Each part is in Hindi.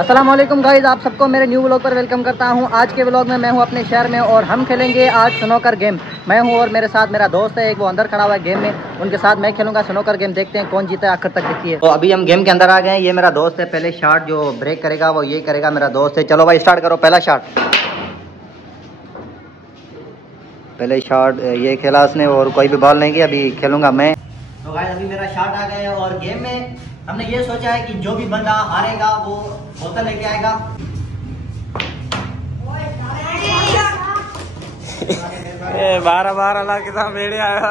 अस्सलामुअलैकुम गाइस, आप सबको मेरे न्यू व्लॉग पर वेलकम करता हूं। आज के व्लॉग में मैं हूं अपने शहर में और हम खेलेंगे आज स्नूकर गेम। मैं हूं और मेरे साथ मेरा दोस्त है, एक वो अंदर खड़ा हुआ है गेम में। उनके साथ मैं खेलूंगा स्नूकर गेम। देखते हैं कौन जीता है, आखिर तक देखिए। तो अभी हम गेम के अंदर आ गए हैं। ये मेरा दोस्त है। पहले शॉट जो ब्रेक करेगा वो ये करेगा, मेरा दोस्त है। चलो भाई स्टार्ट करो। पहला शॉट, पहले शॉट ये खेला उसने और कोई भी बॉल नहीं की। अभी खेलूंगा मैं। तो गाइस अभी मेरा शॉट आ गया है और गेम में हमने ये सोचा है कि जो भी बंदा हारेगा वो बोतल लेके आएगा। 12 लाख के साथ मेरे आया।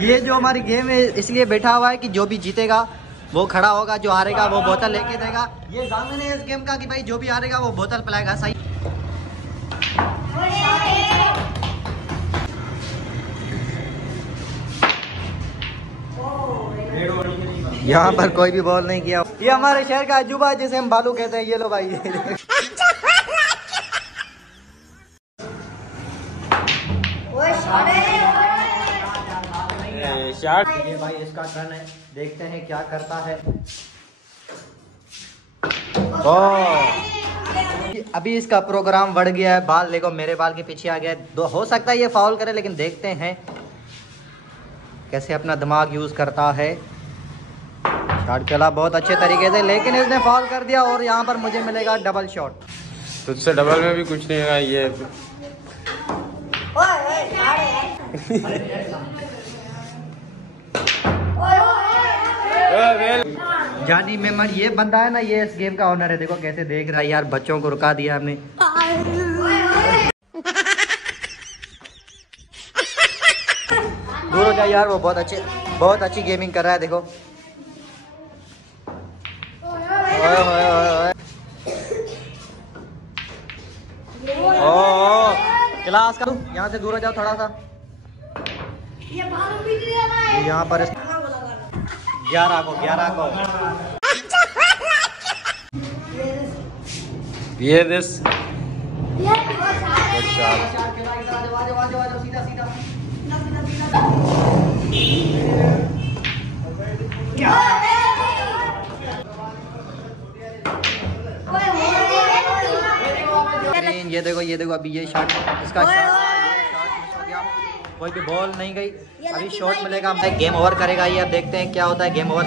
ये जो हमारी गेम है इसलिए बैठा हुआ है कि जो भी जीतेगा वो खड़ा होगा, जो हारेगा वो बोतल लेके देगा। ये जामिन है इस गेम का कि भाई जो भी हारेगा वो बोतल पिलाएगा। सही। यहाँ पर कोई भी बॉल नहीं किया। ये हमारे शहर का अजूबा है जिसे हम बालू कहते हैं। ये लो भाई शॉट। ये भाई इसका टर्न है, देखते हैं क्या करता है। अभी इसका प्रोग्राम बढ़ गया है। बाल देखो मेरे बाल के पीछे आ गया है। हो सकता है ये फाउल करे, लेकिन देखते हैं कैसे अपना दिमाग यूज करता है। शॉट खेला बहुत अच्छे तरीके से, लेकिन इसने फाउल कर दिया और यहाँ पर मुझे मिलेगा डबल शॉट। तुझसे डबल में भी कुछ नहीं है ये। जानी मेमन ये बंदा है ना, ये इस गेम का ओनर है। देखो कैसे देख रहा है यार, बच्चों को रुका दिया हमने। दूर हो जाए यार, वो बहुत अच्छी गेमिंग कर रहा है। देखो क्लास का यहाँ से दूर हो जाओ थोड़ा सा। यहाँ पर 11 को ये दिस ये देखो अभी ये शॉट इसका शॉट मिस हो गया। कोई भी बॉल नहीं गई। अभी शॉट मिलेगा, गेम ओवर करेगा ये। अब देखते हैं क्या होता है, गेम ओवर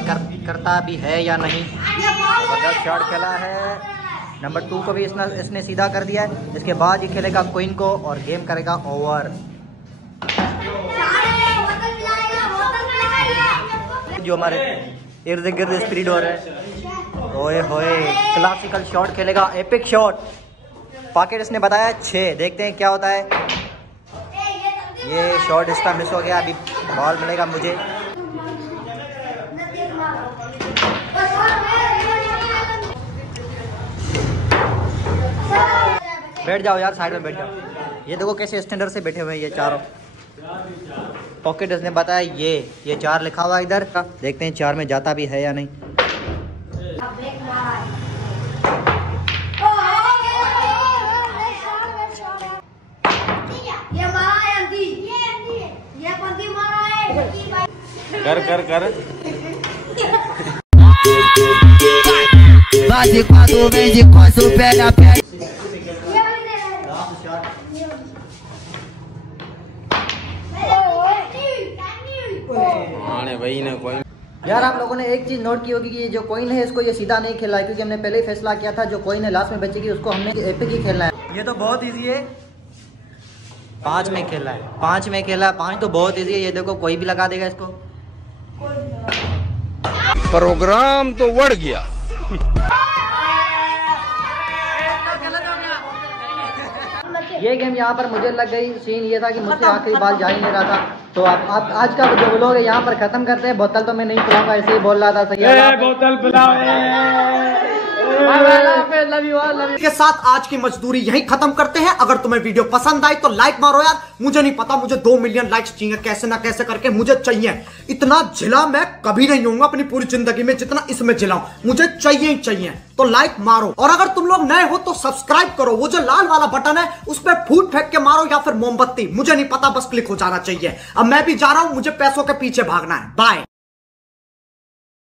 करता भी है या नहीं। जबरदस्त शॉट खेला है। नंबर 2 को भी इसने सीधा कर दिया है। इसके बाद ये खेलेगा क्वीन को और गेम करेगा ओवर। जो हमारे इर्द गिर्द स्पीड हो रहा है। ओए होए, क्लासिकल शॉट खेलेगा, एपिक शॉट। पॉकेट इसने बताया 6। देखते हैं क्या होता है। ये शॉट इसका मिस हो गया। अभी बॉल मिलेगा मुझे। बैठ जाओ यार, साइड में बैठ जाओ। ये देखो कैसे स्टैंडर्ड से बैठे हुए हैं ये चारों। पॉकेट इसने बताया ये 4 लिखा हुआ है इधर। देखते हैं 4 में जाता भी है या नहीं। कर भाई ना कोई। यार आप लोगों ने एक चीज नोट की होगी कि ये जो कॉइन है इसको ये सीधा नहीं खेला है, क्योंकि हमने पहले ही फैसला किया था जो कॉइन है लास्ट में बचेगी उसको हमने एपिक ही खेलना है। ये तो बहुत इजी है। 5 में खेला है, 5 तो बहुत इजी है। ये देखो कोई भी लगा देगा इसको। प्रोग्राम तो बढ़ गया। ये गेम यहाँ पर मुझे लग गई। सीन ये था कि मुझसे आखिरी बाल जा ही नहीं रहा था। तो आप आज का जो व्लॉग है यहाँ पर खत्म करते हैं। बोतल तो मैं नहीं पिलाऊंगा, ऐसे ही बोल रहा था। सही है, बोतल पिलाओ। के साथ आज की मजदूरी यही खत्म करते हैं। अगर तुम्हें वीडियो पसंद आई तो लाइक मारो यार। मुझे नहीं पता, मुझे 2 मिलियन लाइक्स चाहिए, कैसे ना कैसे करके मुझे चाहिए। इतना जिला मैं कभी नहीं होऊंगा अपनी पूरी जिंदगी में जितना इसमें जिलाऊं, मुझे चाहिए ही चाहिए। तो लाइक मारो, और अगर तुम लोग नए हो तो सब्सक्राइब करो। वो जो लाल वाला बटन है उस पर फूट फेंक के मारो या फिर मोमबत्ती, मुझे नहीं पता, बस क्लिक हो जाना चाहिए। अब मैं भी जा रहा हूं, मुझे पैसों के पीछे भागना है। बाय।